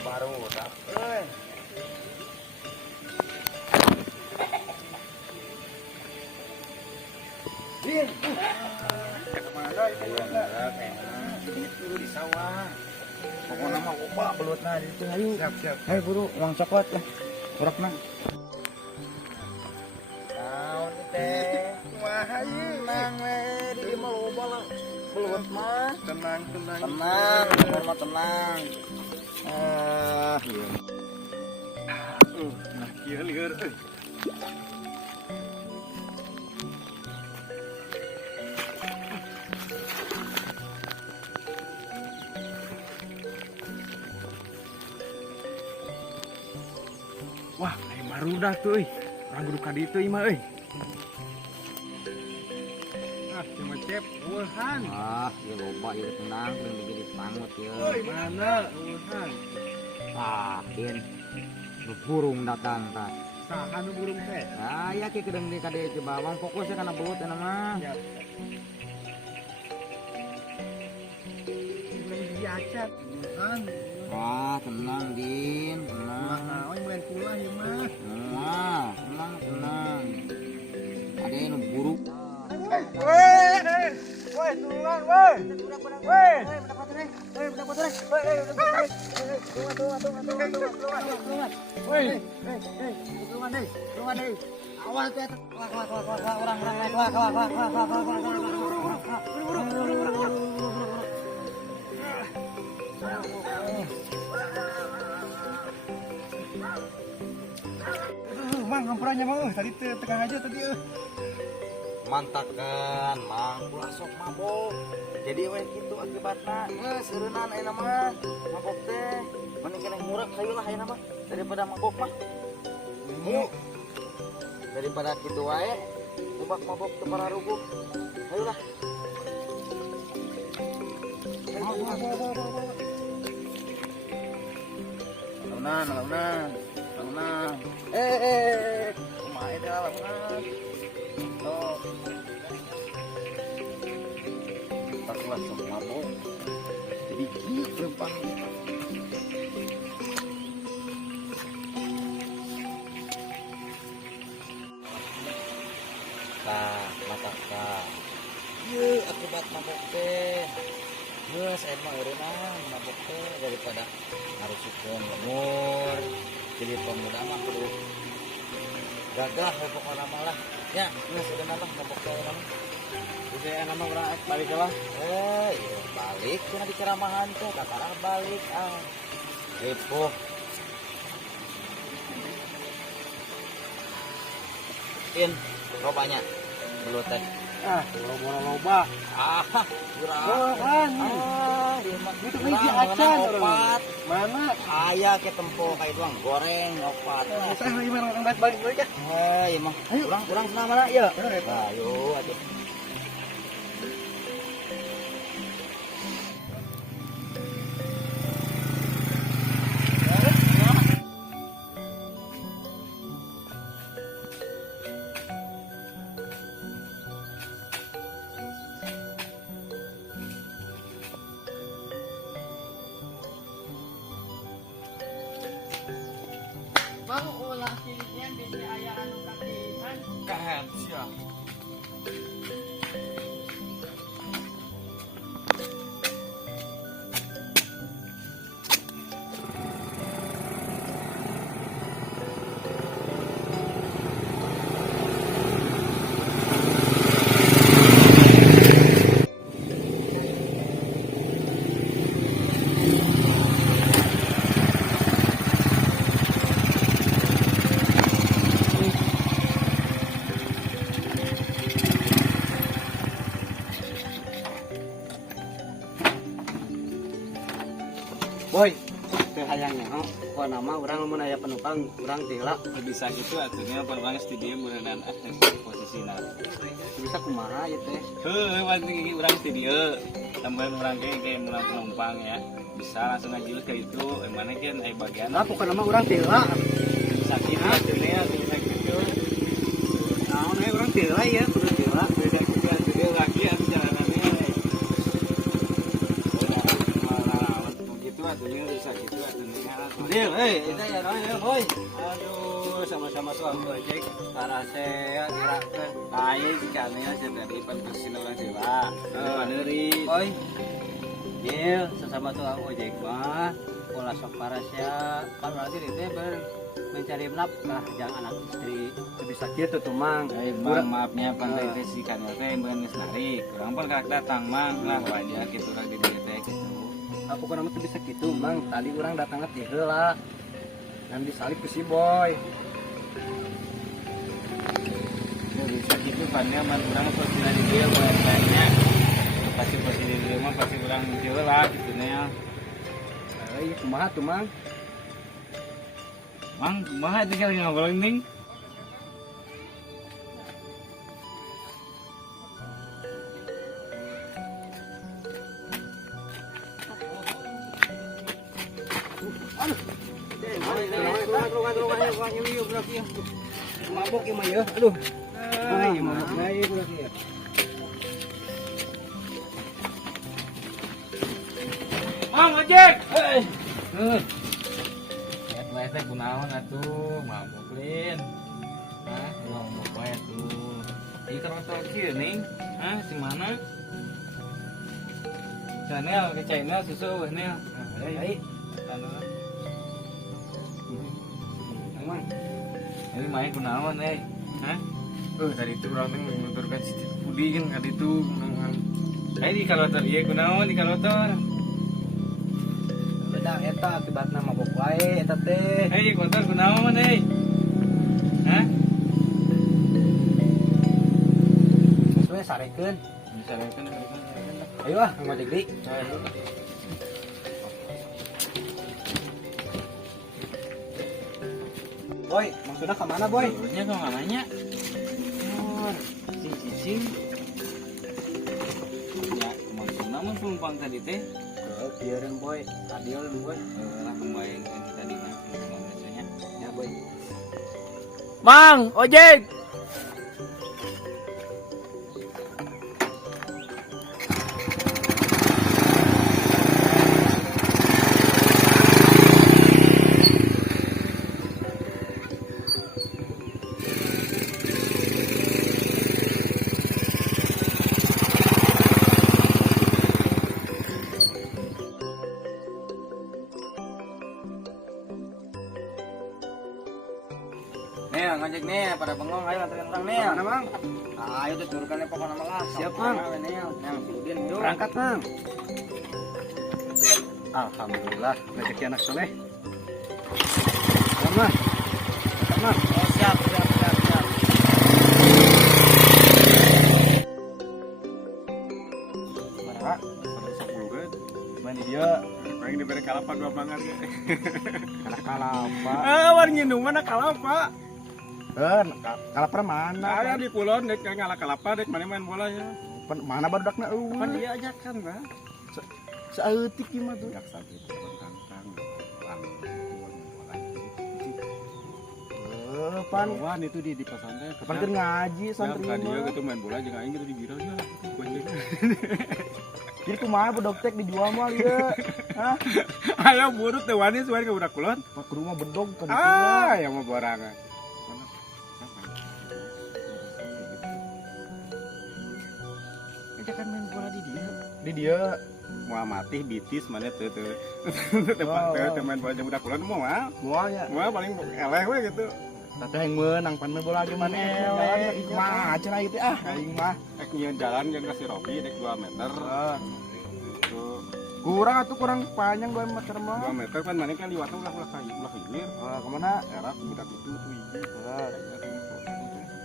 baru dah. Din. Kemana itu di sawah. Pokoknya mah loba belutna di situ. Ayo. Siap. Ayo buru uang coklat lah. Urakna. Naon teh? Kumaha ieu? Tenang we, di mah loba lah. Belut mah tenang. Tenang. Iya. Nah, kieu lieur euy. Wah, aya marudah tuh euy. Urang kudu ka ditu ieu mah euy. Ah, cuma cep ueuhan. Ah, ieu loba ieu tenang, kudu jadi pangut ieu. Euy, mana ueuhan? Ah, Din. Burung datang tah. Saha nu burung teh? Ah, ya ki kedeung di kade ke bawang fokusnya kana belut eta mah. Ya. Ini diacat. Ueuhan. Wah, tenang Din, tenang. Nah, main pula ieu mah. Wah, tenang. Ada yang buruk. Woi, tululan, woi. Woi. Awal teh orang naik. Mang ngampurannya mah tadi tengah aja tadi. Mantakan, mang ulah sok mabok. Jadi we kitu akibatna. Geus seureunana ayeuna mah mabok teh. Mending keneh murah hayulah ayeuna mah daripada mabok mah. Daripada kitu wae mabok teu pararuguh. Hayulah. Launan. Kumaha teh launan. Oh. Tak kuat sok mabok. Jadi kieu lempang. Mata. Ieu akibat mabok teh. Geus emang eureunana mabok teh daripada ngarusikeun lemur. Jadi pemuda mah kudu gagah we pokona mah lah. Ya, geus eureunana mah mabok teh mah. Bisa nama urang balik lah. Iya balik cenah di ceramahan teh, katarah balik Ripuh. In, robanya belut teh. Loba. Kurang. Itu biji acan opat. Mana? Aya ke tempo kayak doang goreng opat. Saya lagi main balik ya. Emang. Kurang senang mana ya? Ayo atuh. Bang ulah silihnya bisa aya anu kakihan. Kahet sia. hayang nyaho kok nama urang mun aya penumpang urang tila bisa gitu atunya penumpang studio beneran posisina bisa kumaha ieu teh. heuh wanti urang studio tambahan urang kayak mulang penumpang ya bisa langsung ngajilus ke itu mana kan aya bagian Lah pokona mah urang tila. bisa gitu atunya bisa gitu Naon we urang tila ya kudu tila. beda gitu atunya lagi atuh jalanannya gitu atunya bisa gitu atunya Dil, itu ya naon boy. Aduh, sama-sama tukang ojek. Parasea dirakeun. lain sikana tadi pantesin orang sila paneuri Boy. Dil, sesama tukang ojek mah pola sok parasea. Kan berarti itu ber mencari nafkah jangan anak istri. Itu bisa gitu tuh, Mang. Bang, maafnya pantai teh si kanal teh beun geus narik. Urang pun kak datang mang lah wajar kitu rek di dieu teh kitu. Aku kan tuh bisa gitu, Mang. Tadi orang datangnya teh heula. Dan disalip ke si Boy. Ya bisa gitu pannya man urang pasti di dieu mulai tanya. Pasti di dieu mah pasti urang muncul lah kitu nya. Iya kumaha tuh, Mang? Mang, kumaha teh kali ngobrol ning? Mabok ya, ya. Aduh. Mabok baik berarti ya. Mang, ojek. Heuh. Lihat teh kunaon atuh, mabok lin. Hah, mabok wae tuh. Ieu kan motor kieu ning. Hah, di mana? Channel ke channel susu weh nih. Ai. Anu. Mang. Ini main kunaon hah? Tadi itu orang teh menurunkan si Budi kan kali itu kunaon. Di kalotor ieu kunaon di kalotor. Beda eta akibatna mabok wae eta teh. Di kotor kunaon Hah? Maksudnya sarekeun. Misalkan Ayo ah, ngojek deui. Boy, maksudnya ke mana, Boy? nya kok namanya? Cing. Ya, maksudna mun penumpang tadi teh. Biarin, Boy. Adil, Boy. Lah kembali kan tadi mah biasanya. Ya, Boy. Mang, ojek. Nih, ngajak nih pada bengong ayo anterin orang nih. Mana, Mang? Ayo tuh turunkan pokoknya nama lah. Siap, Mang. Yang Udin yuk. Berangkat, Mang. Alhamdulillah, rezeki anak soleh. Selamat, Mang. Mang. Oh, siap. Mara, Pada sok bugeut. mandi dia Paling diberi kalapa dua bangar ge. anak kalapa. War nginum mana kalapa? Kalapa mana? Aya di kulon dek ngalah kalapa dek mana main bola ya. Mana badakna eueuh? Pan dia ajakan Bang. Saeutik ieu mah tuh. Jak sakit tantang. Pan Wan itu di pesantren. pan keur ngaji santri Dia mah. gitu main bola jeung aing gitu di biro dia. Jadi kumaha bedog tek dijual mah ieu? Hah? Ayo burut teh wani suan ke budak kulon. Pak ke rumah bedog kan. Ya mau borangan. Ajakan main bola di dia. Di dia. Mau mati bitis mana teu teu. Wow. Teu main bola jeung budak kulon moal. Moalnya. Moal paling eleh we gitu. Tata yang menang pan main bola gimana eleh. Mah cenah ieu teh aing mah. Ek nyieun jalan jeung ka si Robi dek 2 meter. Itu Kurang atuh kurang panjang 2 meter 2 mah. meter kan mana kan liwat ulah hilir. Kemana? Erat budak itu tuh hiji.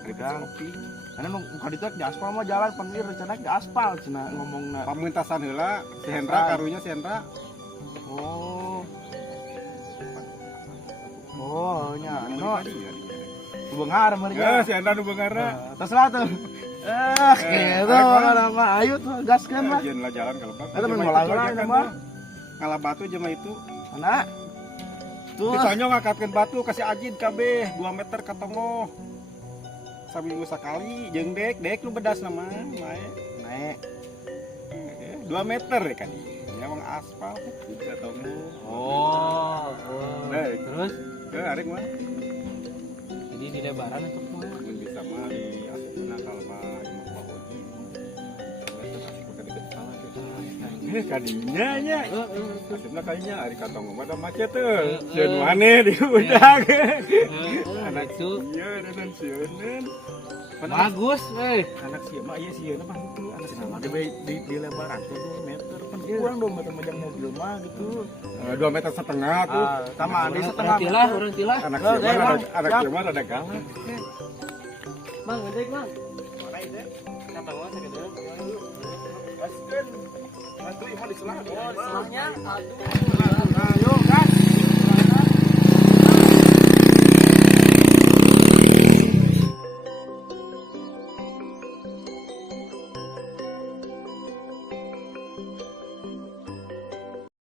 Gedang. Karena nu muka ditu di aspal mah jalan panggil rencana di aspal cenah ngomongna. Pamuntasan heula si Hendra karunya si Hendra. Oh. Oh, nya. No. Bengar meureun. Ya, si Anda nu beungarna. Terserah tuh. Gitu mah ayo tuh gaskeun mah. Ajeun lah jalan ka lebak. Eta mah ngolah-ngolah mah. Ngalah batu jeung itu. Mana? Tuh. Ditonyo ngangkatkeun batu kasih ajin kabeh 2 meter ka tongoh. Saminggu sakali jeung dek nu bedas nama naik 2 meter kan nyawang aspal juga tongoh. Oh. Baik. Terus Ke arek mah jadi di lebaran untuk mah. mun bisa mah di asupna kalma imah bahoji. Kadinya nya. Asupna kayaknya ari ka tongoh mah da macet teu. Sieun maneh di udag. Anak itu iya dan sieun. bagus, Anak sieun mah ieu sieun mah itu anak sieun mah Di lebaran tuh 2 meter kan kurang 2 meter majang mobil mah gitu. 2 meter setengah tuh. Sama di setengah orang tilah. Anak sieun mah rada galak. Mang, ngejek, Mang. Kata gua sekedar. Gaskeun. Mantri mah di selah. Oh, selangnya. Aduh. Ayo, kan.